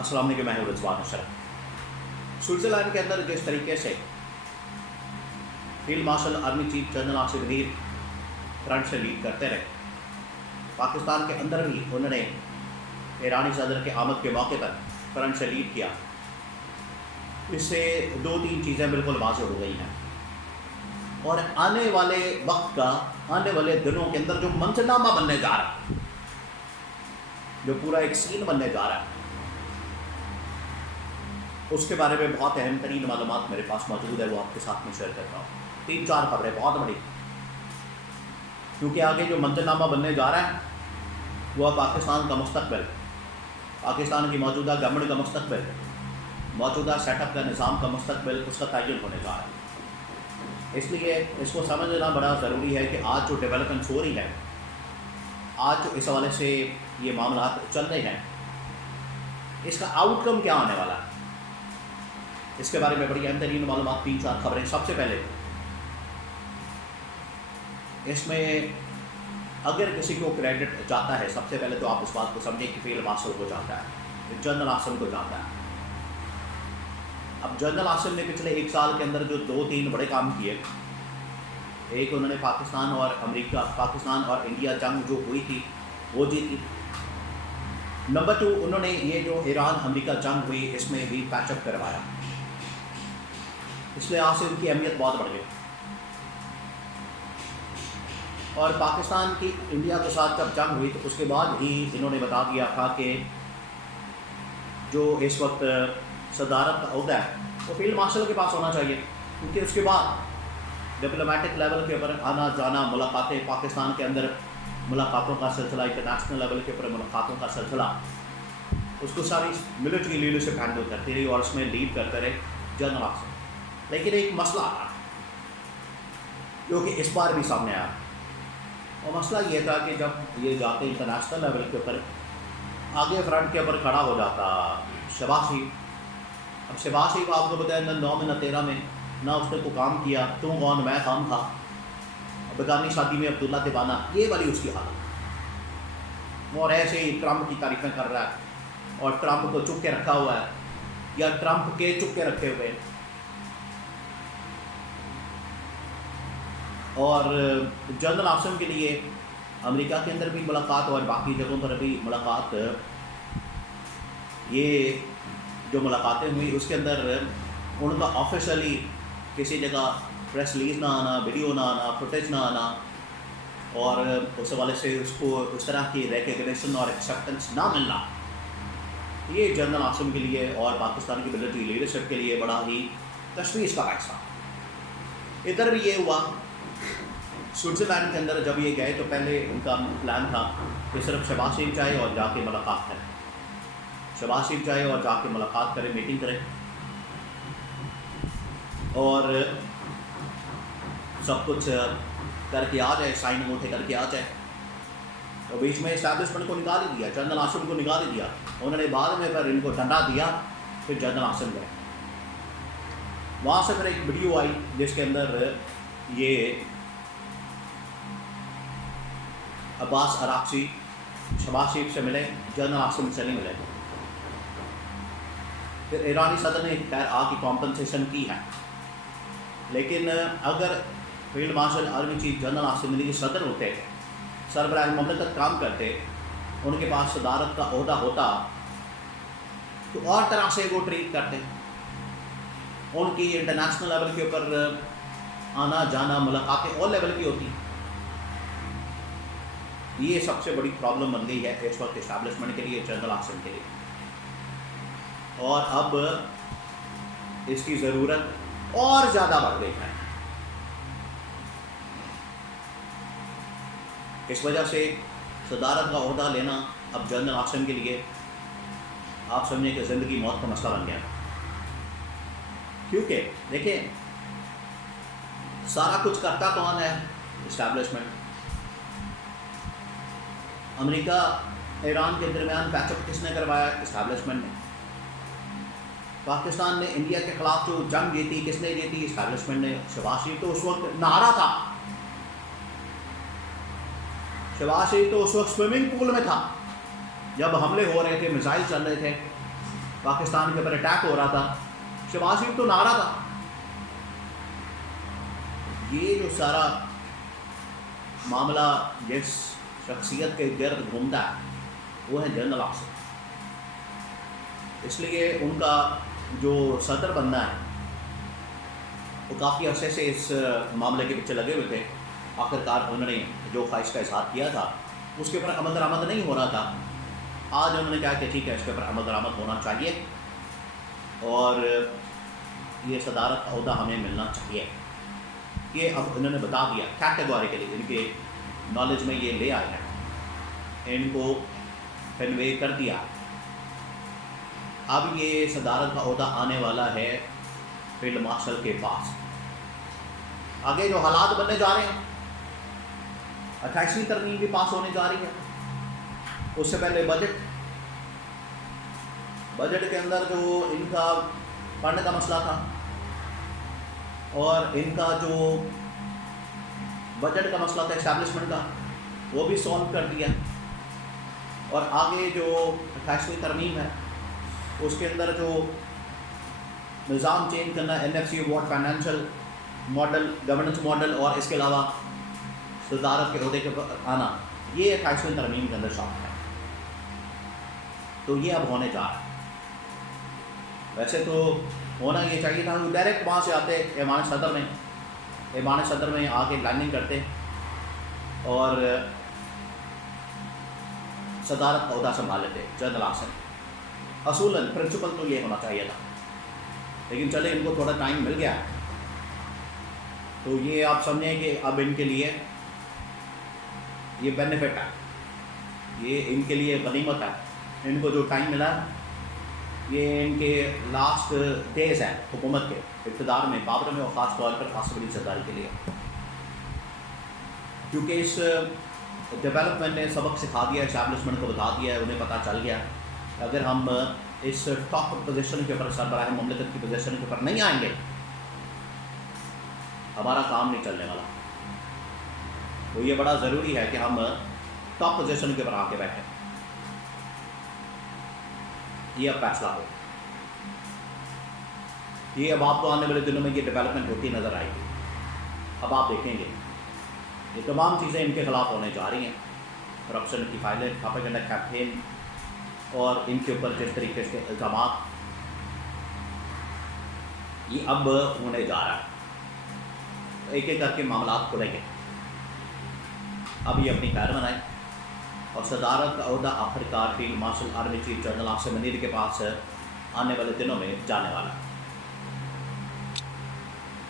अस्सलाम वालेकुम, मैं हूं रिजवान अशरफ। स्विट्ज़रलैंड के अंदर जिस तरीके से field marshal army chief general Asif Mir front से लीड करते रहे, पाकिस्तान के अंदर भी उन्होंने ईरानी सदर के आमद के मौके पर फ्रंट से लीड किया। इससे दो तीन चीज़ें बिल्कुल वाज़ेह हो गई हैं और आने वाले वक्त का, आने वाले दिनों के अंदर जो मंजरनामा बनने जा रहा है, जो पूरा एक सीन बनने जा रहा है, उसके बारे में बहुत अहम तरीन मालूमात मेरे पास मौजूद है, वो आपके साथ में शेयर करता हूँ। 3-4 खबरें बहुत बड़ी, क्योंकि आगे जो मंजरनामा बनने जा रहा है वह पाकिस्तान का मुस्तकबिल, पाकिस्तान की मौजूदा गवर्नमेंट का मुस्तकबिल, मौजूदा सेटअप का निज़ाम का मुस्तकबिल, उसका तयन होने जा रहा है। इसलिए इसको समझना बड़ा ज़रूरी है कि आज जो डेवलपमेंट्स हो रही है, आज जो इस हवाले से ये मामला चल रहे हैं, इसका आउटकम क्या आने वाला है, इसके बारे में बड़ी अहम तरीन मालूमात, 3-4 खबरें। सबसे पहले इसमें अगर किसी को क्रेडिट जाता है, सबसे पहले तो आप इस बात को समझें कि फील्ड मार्शल को जाता है, जनरल आसिम को जाता है। अब जनरल आसिम ने पिछले 1 साल के अंदर जो 2-3 बड़े काम किए, एक उन्होंने पाकिस्तान और इंडिया जंग जो हुई थी वो जीती। नंबर 2, उन्होंने ये जो ईरान अमेरिका जंग हुई इसमें भी पैचअप करवाया, इसलिए आसिम की अहमियत बहुत बढ़ गई। और पाकिस्तान की इंडिया के साथ जब जंग हुई तो उसके बाद ही इन्होंने बता दिया था कि जो इस वक्त सदारत का ओहदा है वो फील्ड मार्शल के पास होना चाहिए, क्योंकि उसके बाद डिप्लोमेटिक लेवल के ऊपर आना जाना, मुलाकातें, पाकिस्तान के अंदर मुलाकातों का सिलसिला, इंटरनेशनल लेवल के ऊपर मुलाकातों का सिलसिला, उसको सारी मिलिट्री लीडरशिप हैंडल करती रही और उसमें लीड करते रहे जनरल आसिम। लेकिन एक मसला आया जो कि इस बार भी सामने आया, और मसला ये था कि जब ये जाके इंटरनेशनल लेवल के ऊपर आगे फ्रंट के ऊपर खड़ा हो जाता शहबाज शरीफ। अब शहबाज शरीफ आपको बताया ना 9 में ना 13 में ना उसने को काम किया, तू कौन मैं काम था, बेगानी शादी में अब्दुल्ला तिवाना, ये वाली उसकी हालत। और ऐसे ही ट्रंप की तारीफें कर रहा है और ट्रंप को चुप के रखा हुआ है या ट्रंप के चुप के रखे हुए। और जनरल आसिम के लिए अमेरिका के अंदर भी मुलाकात और बाकी जगहों पर भी मुलाकात, ये जो मुलाकातें हुई उसके अंदर उनका ऑफिशियली किसी जगह प्रेस रिलीज ना आना, वीडियो ना आना, फुटेज ना आना, और उस हवाले से उसको उस तरह की रिकग्निशन और एक्सेप्टेंस ना मिलना, ये जनरल आसिम के लिए और पाकिस्तान की मिलिट्री लीडरशिप के लिए बड़ा ही तशवीश का फैसला। इधर भी ये हुआ, स्विट्ज़रलैंड के अंदर जब ये गए तो पहले उनका प्लान था कि सिर्फ शहबाज शरीफ जाए और जाके मुलाकात करें, शहबाज शरीफ जाए और जाके मुलाकात करें, मीटिंग करें और सब कुछ करके आ जाए, साइन अंगूठे करके आ जाए। तो बीच में इस्टेब्लिशमेंट को निकाल ही दिया, जनरल आसिम को निकाल ही दिया उन्होंने, बाद में फिर इनको डंडा दिया, फिर जनरल आसिम गए। वहाँ से फिर एक वीडियो आई जिसके अंदर ये अब्बास अराक्ची शहबाज शरीफ से मिले, जनरल आसिम से नहीं मिले। फिर ईरानी सदर ने खैर आके कॉम्पनसेशन की है, लेकिन अगर field marshal army chief general Asim Mir सदर होते, सरबराह ममलकत काम करते, उनके पास सदारत का ओहदा होता तो और तरह से वो ट्रीट करते, उनकी इंटरनेशनल लेवल के ऊपर आना जाना, मुलाकातें और लेवल की होती। ये सबसे बड़ी प्रॉब्लम बन गई है इस वक्त इस्टेब्लिशमेंट के लिए, जनरल आसिम के लिए, और अब इसकी ज़रूरत और ज़्यादा बढ़ गई है। इस वजह से सदारत का ओहदा लेना अब जनरल आसिम के लिए आप समझें कि ज़िंदगी मौत का मसला बन गया, क्योंकि देखिए सारा कुछ करता कौन है, इस्टेब्लिशमेंट। अमेरिका ईरान के दरमियान पैचअप किसने करवाया, इस्टेब्लिशमेंट ने। पाकिस्तान ने इंडिया के खिलाफ जो जंग जीती, किसने जीती, इस्टेब्लिशमेंट ने। शहबाज शरीफ तो उस वक्त नारा था, शहबाज शरीफ तो उस वक्त स्विमिंग पूल में था जब हमले हो रहे थे, मिसाइल चल रहे थे, पाकिस्तान के ऊपर अटैक हो रहा था, शहबाज शरीफ तो नारा था। ये जो सारा मामला जिस शख्सियत के गर्द घूमता है वो है जनरल आसिफ। इसलिए उनका जो सदर बनना है वो काफ़ी अरसे से इस मामले के पीछे लगे हुए थे। आखिरकार उन्होंने जो ख्वाहिश का इजहार किया था उसके ऊपर अमल दरामद नहीं हो रहा था। आज उन्होंने कहा कि ठीक है, इसके ऊपर अमल दरामद होना चाहिए और ये सदारत का ओहदा हमें मिलना चाहिए। ये अब उन्होंने बता दिया कैटेगोरिकली, इनके नॉलेज में ये ले आए हैं, इनको कन्वे कर दिया। अब ये सदारत का ओहदा आने वाला है फील्ड मार्शल के पास। आगे जो हालात बनने जा रहे हैं, 28वीं तरमीम भी पास होने जा रही है। उससे पहले बजट के अंदर जो इनका फंड का मसला था और इनका जो बजट का मसला था एस्टैब्लिशमेंट का, वो भी सॉल्व कर दिया। और आगे जो 28वीं तरमीम है उसके अंदर जो निज़ाम चेंज करना, NFC award, financial model, governance model और इसके अलावा सदारत के ओहदे के आना, ये 28वीं तरमीम के अंदर शामिल है। तो ये अब होने जा रहा है। वैसे तो होना ये चाहिए था कि डायरेक्ट वहाँ से आते ऐवान सदर में आके लैंडिंग करते और सदारत का ओहदा संभाल लेते जनरल आसिफ। असूलन प्रिंसिपल तो ये होना चाहिए था, लेकिन चले इनको थोड़ा टाइम मिल गया तो ये आप समझें कि अब इनके लिए ये बेनिफिट है, ये इनके लिए गनीमत है। इनको जो टाइम मिला ये इनके लास्ट डेज हैं हुकूमत के इक़्तिदार में, बाबर में और ख़ास तौर पर आसिफ अली ज़रदारी के लिए, क्योंकि इस डेवलपमेंट ने सबक सिखा दिया, इस्टेब्लिशमेंट को बता दिया है, उन्हें पता चल गया अगर हम इस टॉप पोजीशन के ऊपर, सरबराह मुमलिकत की पोजीशन के ऊपर नहीं आएंगे हमारा काम नहीं चलने वाला। तो ये बड़ा ज़रूरी है कि हम टॉप पोजीशन के ऊपर आके बैठें। ये अब फैसला हो, ये अब आपको आने वाले दिनों में ये डेवलपमेंट होती नज़र आएगी। अब आप देखेंगे ये तमाम चीज़ें इनके ख़िलाफ़ होने जा रही हैं, करप्शन की फाइलें, प्रोपेगेंडा कैंपेन और इनके ऊपर जिस तरीके से इल्ज़ाम ये अब होने जा रहा है। एक एक करके मामला खुलेंगे। अब ये अपनी खैर बनाए और सदारत का ओहदा आखिरकार field marshal army chief general Asif Munir के पास आने वाले दिनों में जाने वाला है।